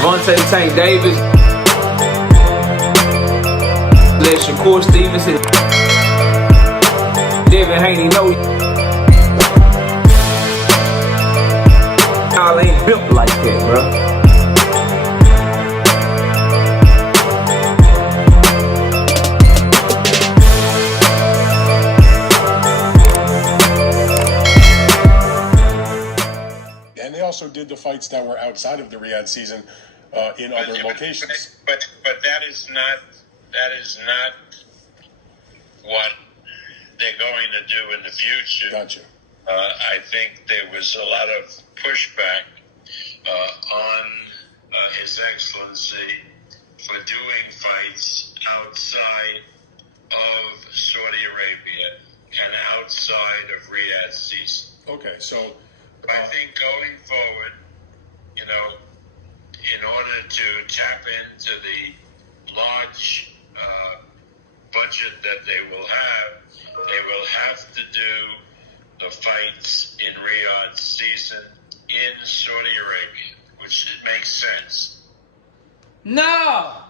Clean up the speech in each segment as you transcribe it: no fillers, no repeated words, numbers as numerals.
Gervonta Tank Davis. Let Shakur Stevenson. Devin Haney know y'all ain't built like that, bro. And they also did the fights that were outside of the Riyadh season in other locations. But that is not what they're going to do in the future. Gotcha. I think there was a lot of pushback on His Excellency for doing fights outside of Saudi Arabia and outside of Riyadh season. Okay, so I think going forward, you know, in order to tap into the large budget that they will have to do the fights in Riyadh season in Saudi Arabia, which makes sense. No!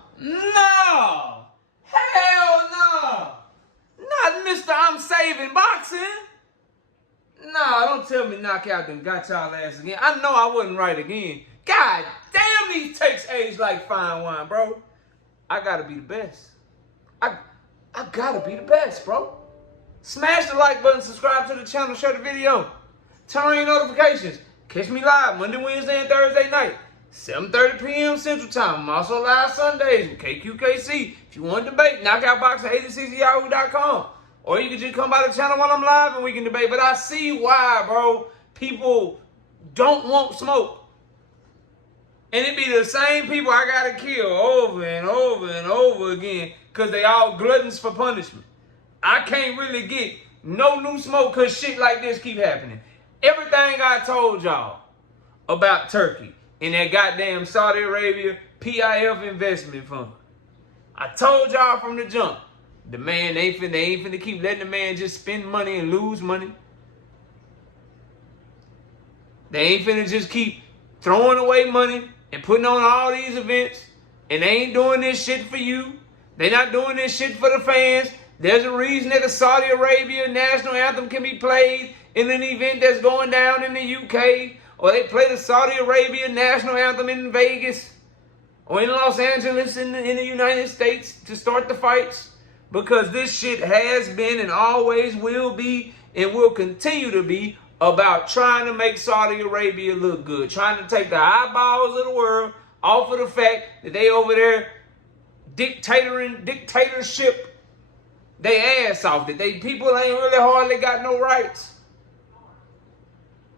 Hell no! Not Mr. I'm saving boxing. Nah, don't tell me knockout done got y'all ass again. I know I wasn't right again. God damn, these takes age like fine wine, bro. I gotta be the best. I gotta be the best, bro. Smash the like button, subscribe to the channel, share the video. Turn on your notifications. Catch me live Monday, Wednesday, and Thursday night. 7:30 p.m. Central Time. I'm also live Sundays with KQKC. If you want to debate, knockoutboxing86yahoo.com. Or you can just come by the channel while I'm live and we can debate. But I see why, bro, people don't want smoke. And it be the same people I gotta kill over and over and over again because they all gluttons for punishment. I can't really get no new smoke because shit like this keep happening. Everything I told y'all about Turkey and that goddamn Saudi Arabia PIF investment fund. I told y'all from the jump. The man, they ain't finna keep letting the man just spend money and lose money. They ain't finna just keep throwing away money and putting on all these events. And they ain't doing this shit for you. They not doing this shit for the fans. There's a reason that the Saudi Arabia national anthem can be played in an event that's going down in the UK. Or they play the Saudi Arabia national anthem in Vegas. Or in Los Angeles in the United States to start the fights. Because this shit has been and always will be and will continue to be about trying to make Saudi Arabia look good. Trying to take the eyeballs of the world off of the fact that they over there dictatorship they ass off. That they people ain't really hardly got no rights.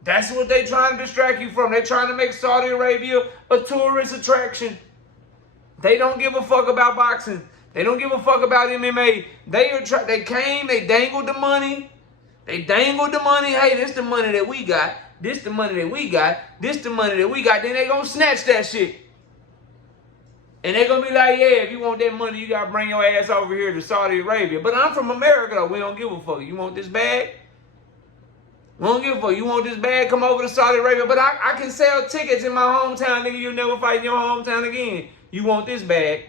That's what they trying to distract you from. They trying to make Saudi Arabia a tourist attraction. They don't give a fuck about boxing. They don't give a fuck about MMA. They came, they dangled the money. They dangled the money. Hey, this the money that we got. This the money that we got. This the money that we got. Then they gonna snatch that shit. And they gonna be like, yeah, if you want that money, you gotta bring your ass over here to Saudi Arabia. But I'm from America though. We don't give a fuck. You want this bag? We don't give a fuck. You want this bag? Come over to Saudi Arabia. But I can sell tickets in my hometown, nigga. You'll never fight in your hometown again. You want this bag?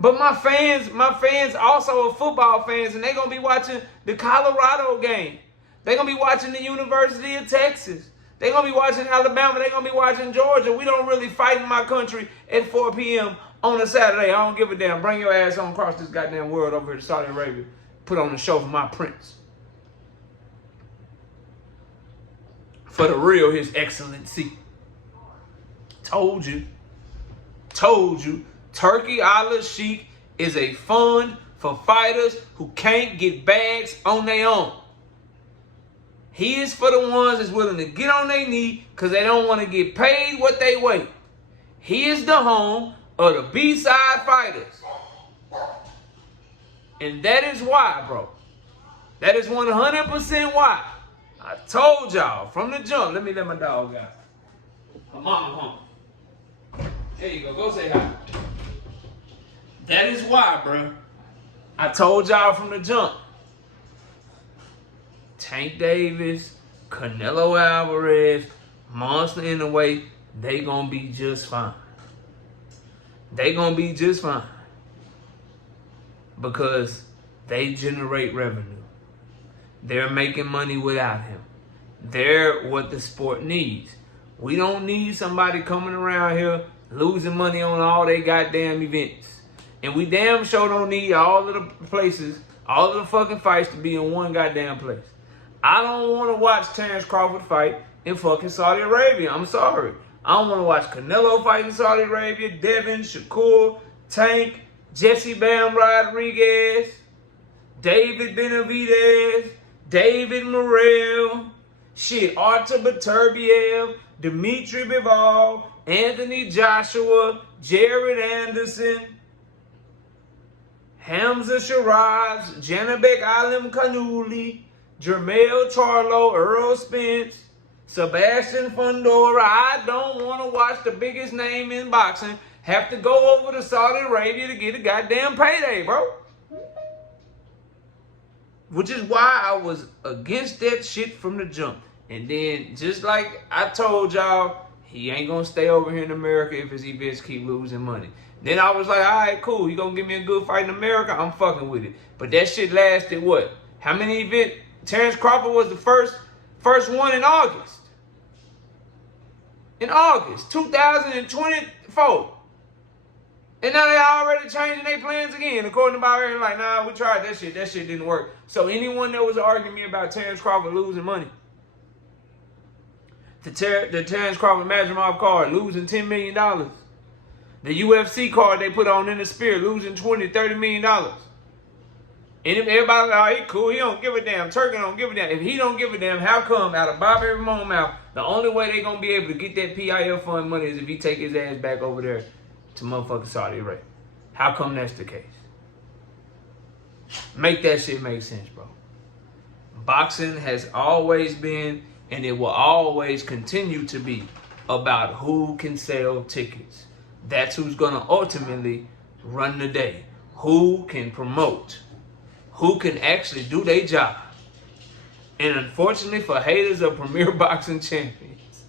But my fans also are football fans, and they're going to be watching the Colorado game. They're going to be watching the University of Texas. They're going to be watching Alabama. They're going to be watching Georgia. We don't really fight in my country at 4 p.m. on a Saturday. I don't give a damn. Bring your ass on across this goddamn world over here to Saudi Arabia. Put on a show for my prince. For the real, His Excellency. Told you. Turki Al-Sheikh is a fund for fighters who can't get bags on their own. He is for the ones that's willing to get on their knee because they don't want to get paid what they weigh. He is the home of the B-side fighters. And that is why, bro. That is 100% why. I told y'all from the jump. Let me let my dog out. My mama home. There you go. Go say hi. That is why, bro. I told y'all from the jump. Tank Davis, Canelo Alvarez, Monster in the way. they gonna be just fine. They gonna be just fine. Because they generate revenue. They're making money without him. They're what the sport needs. We don't need somebody coming around here losing money on all they goddamn events. And we damn sure don't need all of the places, all of the fucking fights to be in one goddamn place. I don't want to watch Terrence Crawford fight in fucking Saudi Arabia. I'm sorry. I don't want to watch Canelo fight in Saudi Arabia, Devin, Shakur, Tank, Jesse Bam Rodriguez, David Benavidez, David Morrell, shit, Artur Beterbiev, Dimitri Bivol, Anthony Joshua, Jared Anderson, Hamza Shiraz, Janabek Alim Kanuli, Jermell Charlo, Earl Spence, Sebastian Fundora. I don't want to watch the biggest name in boxing have to go over to Saudi Arabia to get a goddamn payday, bro. Which is why I was against that shit from the jump. And then, just like I told y'all, he ain't gonna stay over here in America if his events keep losing money. Then I was like, all right, cool. He gonna give me a good fight in America? I'm fucking with it. But that shit lasted what? How many events? Terrence Crawford was the first one in August. In August 2024. And now they already changing their plans again. According to Bob Arum, like, nah, we tried that shit. That shit didn't work. So anyone that was arguing me about Terrence Crawford losing money, the Terrence Crawford Madrimov card losing $10 million. The UFC card they put on in the Spear losing $20, $30 million. And everybody like, oh, he cool, he don't give a damn. Turkey don't give a damn. If he don't give a damn, how come out of Bob Arum's mouth, the only way they gonna be able to get that PIF fund money is if he take his ass back over there to motherfucking Saudi Arabia? How come that's the case? Make that shit make sense, bro. Boxing has always been, and it will always continue to be, about who can sell tickets. That's who's gonna ultimately run the day. Who can promote? Who can actually do their job? And unfortunately for haters of Premier Boxing Champions,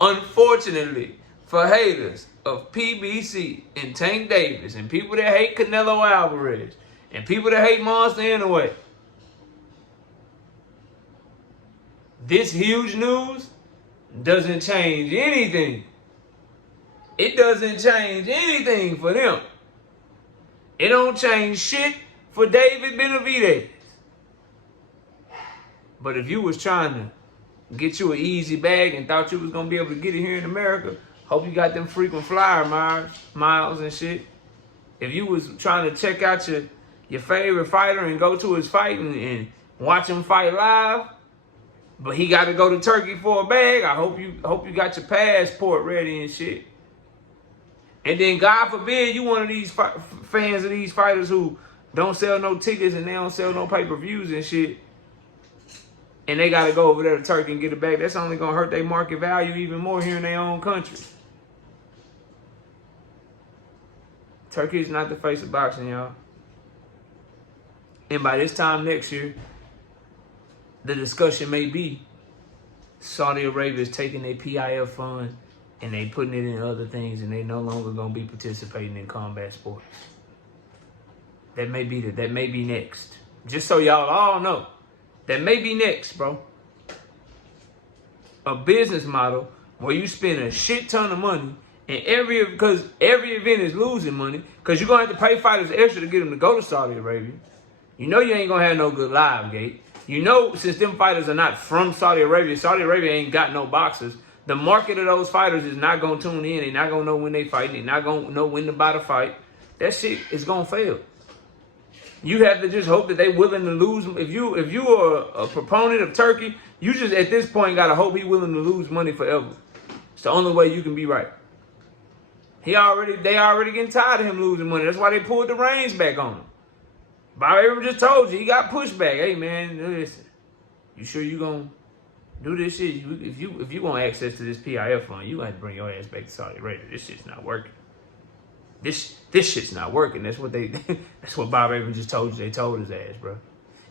unfortunately for haters of PBC and Tank Davis and people that hate Canelo Alvarez and people that hate Monster Inoue, this huge news doesn't change anything. It doesn't change anything for them. It don't change shit for David Benavidez. But if you was trying to get you an easy bag and thought you was going to be able to get it here in America, hope you got them frequent flyer miles and shit. If you was trying to check out your favorite fighter and go to his fight and watch him fight live, but he got to go to Turkey for a bag, I hope you got your passport ready and shit. And then, God forbid, you one of these fans of these fighters who don't sell no tickets and they don't sell no pay-per-views and shit, and they got to go over there to Turkey and get it back. That's only going to hurt their market value even more here in their own country. Turkey is not the face of boxing, y'all. And by this time next year, the discussion may be Saudi Arabia is taking their PIF fund and they putting it in other things, and they no longer gonna be participating in combat sports. That may be next. Just so y'all all know, that may be next, bro. A business model where you spend a shit ton of money, and because every event is losing money, because you're gonna have to pay fighters extra to get them to go to Saudi Arabia. You know you ain't gonna have no good live gate. You know, since them fighters are not from Saudi Arabia ain't got no boxers. The market of those fighters is not going to tune in. They're not going to know when they fight. They're not going to know when to buy the fight. That shit is going to fail. You have to just hope that they're willing to lose. If you are a proponent of Turkey, you just at this point got to hope he's willing to lose money forever. It's the only way you can be right. They already getting tired of him losing money. That's why they pulled the reins back on him. Bob Arum just told you, he got pushback. Hey, man, listen, you sure you going to do this shit? If you want access to this PIF fund, you gonna have to bring your ass back to Saudi Arabia. This shit's not working. This shit's not working. That's what Bob Arum just told you. They told his ass, bro.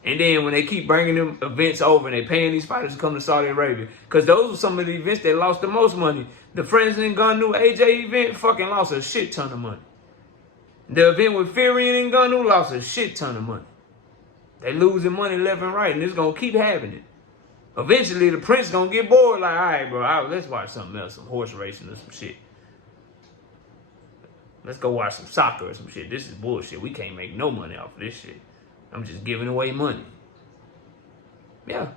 And then when they keep bringing them events over and they paying these fighters to come to Saudi Arabia, because those were some of the events that lost the most money. The Friends and Ngannou AJ event fucking lost a shit ton of money. The event with Fury and Ngannou lost a shit ton of money. They losing money left and right, and it's gonna keep happening. Eventually, the Prince gonna get bored. Like, all right, bro, let's watch something else, some horse racing or some shit. Let's go watch some soccer or some shit. This is bullshit. We can't make no money off of this shit. I'm just giving away money. Yeah,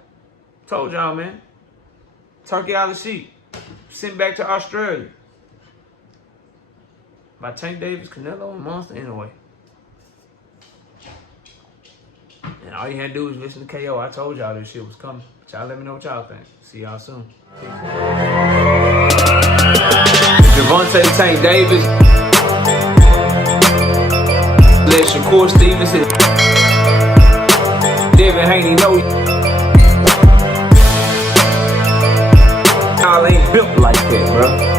told y'all, man. Turkey out of the sheep. Sent back to Australia. By Tank Davis, Canelo, and Monster anyway. And all you had to do was listen to KO. I told y'all this shit was coming. But y'all let me know what y'all think. See y'all soon. Gervonta Tank Davis. Let Shakur Stevenson. Devin Haney know y'all ain't built like that, bro.